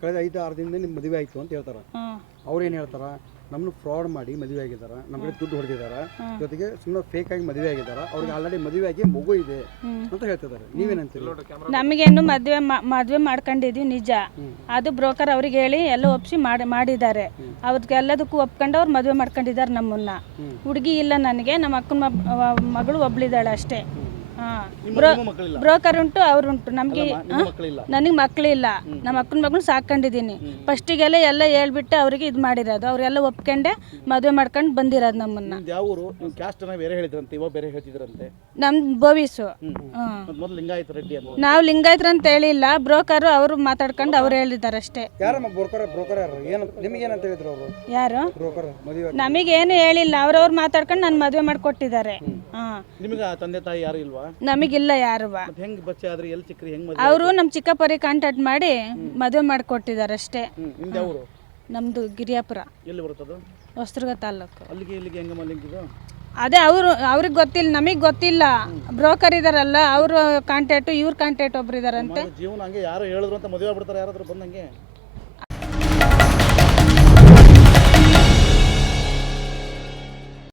ಕಳೆದ 5-6 ದಿನದಿಂದ ನಿಮ್ಮ ಮದುವೆ ಆಯಿತು ಅಂತ ಹೇಳ್ತಾರೆ. ಅವ್ರು ಏನು ಹೇಳ್ತಾರೆ, ನಮ್ಮನ್ನು ಫ್ರಾಡ್ ಮಾಡಿ ಮದುವೆ ಆಗಿದ್ದಾರೆ, ನಮ್ಮ ಕಡೆ ದುಡ್ಡು ಹೊಡೆದಿದ್ದಾರೆ, ಜೊತೆಗೆ ಸುಮ್ಮನೆ ಫೇಕ್ ಆಗಿ ಮದುವೆ ಆಗಿದ್ದಾರೆ, ಅವ್ರಿಗೆ ಆಲ್ರೆಡಿ ಮದುವೆ ಆಗಿ ಮಗು ಇದೆ ಅಂತ ಹೇಳ್ತಿದ್ದಾರೆ. ನೀವೇನಂತೀರಿ? ನಮಗೇನು ಮದುವೆ ಮಾಡ್ಕೊಂಡಿದ್ವಿ ನಿಜ. ಅದು ಬ್ರೋಕರ್ ಅವ್ರಿಗೆ ಹೇಳಿ ಎಲ್ಲ ಒಪ್ಪಿಸಿ ಮಾಡಿದ್ದಾರೆ. ಅವ್ರಿಗೆಲ್ಲದಕ್ಕೂ ಒಪ್ಕೊಂಡು ಅವ್ರು ಮದುವೆ ಮಾಡ್ಕೊಂಡಿದ್ದಾರೆ ನಮ್ಮನ್ನ. ಹುಡುಗಿ ಇಲ್ಲ ನನಗೆ, ನಮ್ಮ ಅಕ್ಕನ ಮಗಳು ಒಬ್ಳಿದ್ದಾಳೆ ಅಷ್ಟೇ. ಬ್ರೋಕರ್ ಉಂಟು, ಅವ್ರುಂಟು. ನಮಗೆ ನನಗೆ ಮಕ್ಕಳಿಲ್ಲ, ನಮ್ಮ ಅಕ್ಕನ ಮಗಳು ಸಾಕೊಂಡಿದ್ದೀನಿ. ಫಸ್ಟಿಗೆಲ್ಲ ಎಲ್ಲ ಹೇಳ್ಬಿಟ್ಟು ಅವ್ರಿಗೆ ಇದು ಮಾಡಿರೋದು, ಅವರೆಲ್ಲ ಒಪ್ಕೊಂಡೆ ಮದುವೆ ಮಾಡ್ಕೊಂಡು ಬಂದಿರೋದು ನಮ್ಮನ್ನ. ನಮ್ದು ಬೋವಿಸು. ನಾವು ಲಿಂಗಾಯತರ ಅಂತ ಹೇಳಿಲ್ಲ, ಬ್ರೋಕರ್ ಅವರು ಮಾತಾಡ್ಕೊಂಡು ಅವ್ರು ಹೇಳಿದ್ದಾರೆ ಅಷ್ಟೇ. ಯಾರು ನಮಗೇನು ಹೇಳಿಲ್ಲ, ಅವ್ರವ್ರು ಮಾತಾಡ್ಕೊಂಡು ನಾನು ಮದುವೆ ಮಾಡ್ಕೊಟ್ಟಿದ್ದಾರೆ. ನಮಗಿಲ್ಲ ಯಾರು. ಅವರು ನಮ್ಮ ಚಿಕ್ಕಪ್ಪರಿಗೆ ಕಾಂಟ್ಯಾಕ್ಟ್ ಮಾಡಿ ಮದುವೆ ಮಾಡಿಕೊಟ್ಟಿದ್ದಾರೆ ಅಷ್ಟೇ. ನಮ್ದು ಗಿರಿಯಾಪುರ, ಹೊಸದುರ್ಗ ತಾಲೂಕು. ಅದೇ ಅವ್ರಿಗೆ ಗೊತ್ತಿಲ್ಲ, ನಮಗೆ ಗೊತ್ತಿಲ್ಲ. ಬ್ರೋಕರ್ ಇದಾರಲ್ಲ, ಅವರು ಕಾಂಟ್ಯಾಕ್ಟ್, ಇವ್ರ ಕಾಂಟ್ಯಾಕ್ಟ್ ಒಬ್ರು ಇದಾರಂತೆ.